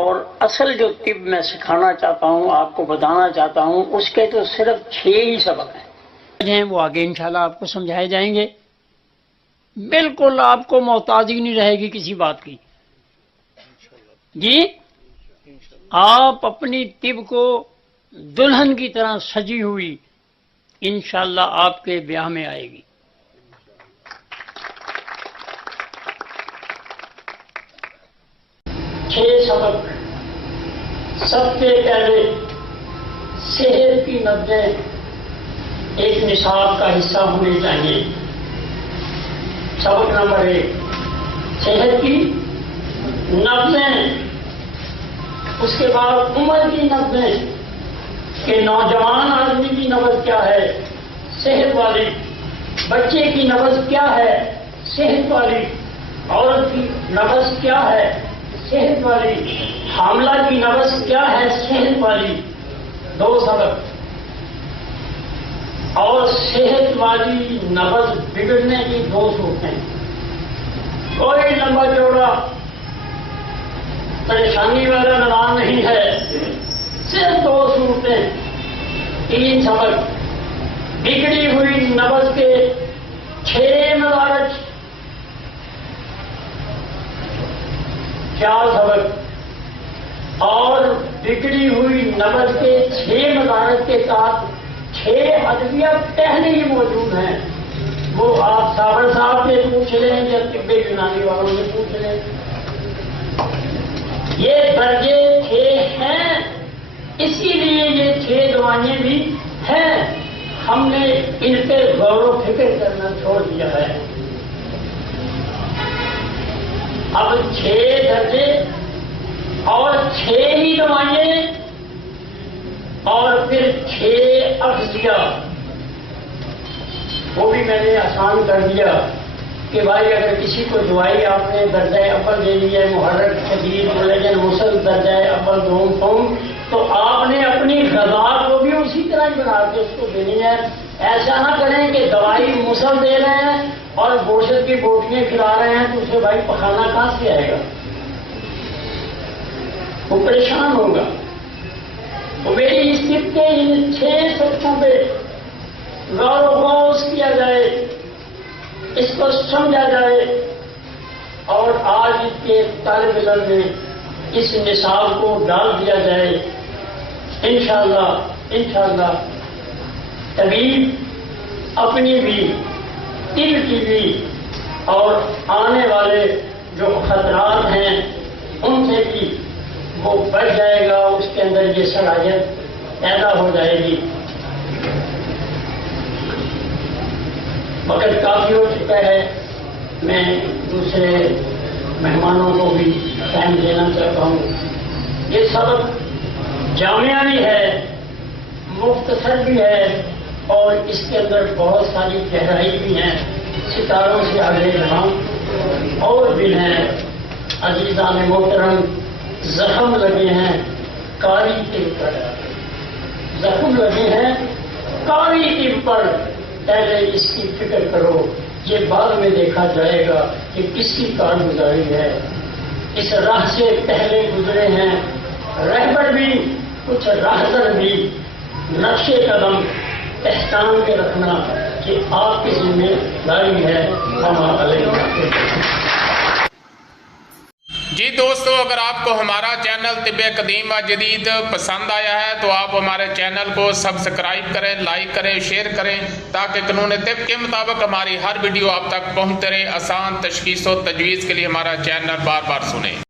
اور اصل جو طب میں سکھانا چاہتا ہوں، آپ کو بتانا چاہتا ہوں، اس کے تو صرف 6 ہی سبق ہیں، وہ آگے انشاءاللہ آپ کو سمجھائے جائیں گے۔ بالکل آپ کو محتاجی نہیں رہے گی کسی بات کی جی۔ آپ اپنی طب کو دلہن کی طرح سجی ہوئی انشاءاللہ آپ کے بیاہ میں آئے گی۔ سبق، سب سے پہلے صحت کی نبضیں ایک نصاب کا حصہ ہونی چاہیے۔ سبق نمبر 1، صحت کی نبضیں۔ اس کے بعد عمر کی نبضیں کہ نوجوان آدمی کی نبض کیا ہے، صحت والی، بچے کی نبض کیا ہے، صحت والی، عورت کی نبض کیا ہے، صحت والی، حاملہ کی نبض کیا ہے، صحت والی۔ 2 سبق۔ اور صحت والی نبض بگڑنے کی 2 صورتیں، کوئی لمبا چوڑا پریشانی والا نظام نہیں ہے، صرف 2 صورتیں، 3 سبق۔ بگڑی ہوئی نبض کے 6 مدارج، 4 سبق۔ اور بگڑی ہوئی نبض کے 6 مدارج کے ساتھ 6 ادویہ پہلے ہی موجود ہیں، وہ آپ صابر صاحب سے پوچھ لیں یا طب یونانی والوں سے پوچھ لیں۔ یہ درجے 6 ہیں، اسی لیے یہ 6 دوائیں بھی ہیں، ہم نے ان پہ غور و فکر کرنا چھوڑ دیا ہے۔ اب 6 درجے اور 6 ہی دوائیں اور پھر 6 اغذیہ، وہ بھی میں نے آسان کر دیا کہ بھائی اگر کسی کو دوائی آپ نے درجہ اول دے دی ہے، محرک، شدید، ملین، مسل، درجہ اول، دوم، فوم، تو آپ نے اپنی غذا کو بھی اسی طرح ہی بنا کے اس کو دینی ہے۔ ایسا نہ کریں کہ دوائی مسل دے رہے ہیں اور گوشت کی بوٹیاں کھلا رہے ہیں تو اسے بھائی پکانا کہاں سے آئے گا، وہ پریشان ہوگا۔ تو میری اس طب کے ان 6 سبقوں پہ غور و غوص کیا جائے، اس کو سمجھا جائے، اور آج کے طالب علم میں اس نصاب کو ڈال دیا جائے۔ انشاءاللہ طبیب اپنی بھی، طب کی بھی، اور آنے والے جو خطرات ہیں ان سے بھی وہ بچ جائے گا، اس کے اندر یہ صلاحیت پیدا ہو جائے گی۔ وقت کافی ہو چکا ہے، میں دوسرے مہمانوں کو بھی ٹائم دینا چاہتا ہوں۔ یہ سبق جامعہ بھی ہے، مختصر بھی ہے، اور اس کے اندر بہت ساری گہرائی بھی ہیں، ستاروں سے آگے جہاں اور بھی ہیں۔ عزیزان محترم، زخم لگے ہیں کاری طب پر، زخم لگے ہیں کاری طب پر، پہلے اس کی فکر کرو، یہ بعد میں دیکھا جائے گا کہ کس کی کارگزاری ہے۔ اس راہ سے پہلے گزرے ہیں رہبر بھی، کچھ راہزر بھی، نقش قدم پہچان کے رکھنا کہ آپ کی ذمہ داری ہے۔ جی دوستو، اگر آپ کو ہمارا چینل طب قدیم و جدید پسند آیا ہے تو آپ ہمارے چینل کو سبسکرائب کریں، لائک کریں، شیئر کریں، تاکہ قانون طب کے مطابق ہماری ہر ویڈیو آپ تک پہنچتے رہے۔ آسان تشخیص و تجویز کے لیے ہمارا چینل بار بار سنیں۔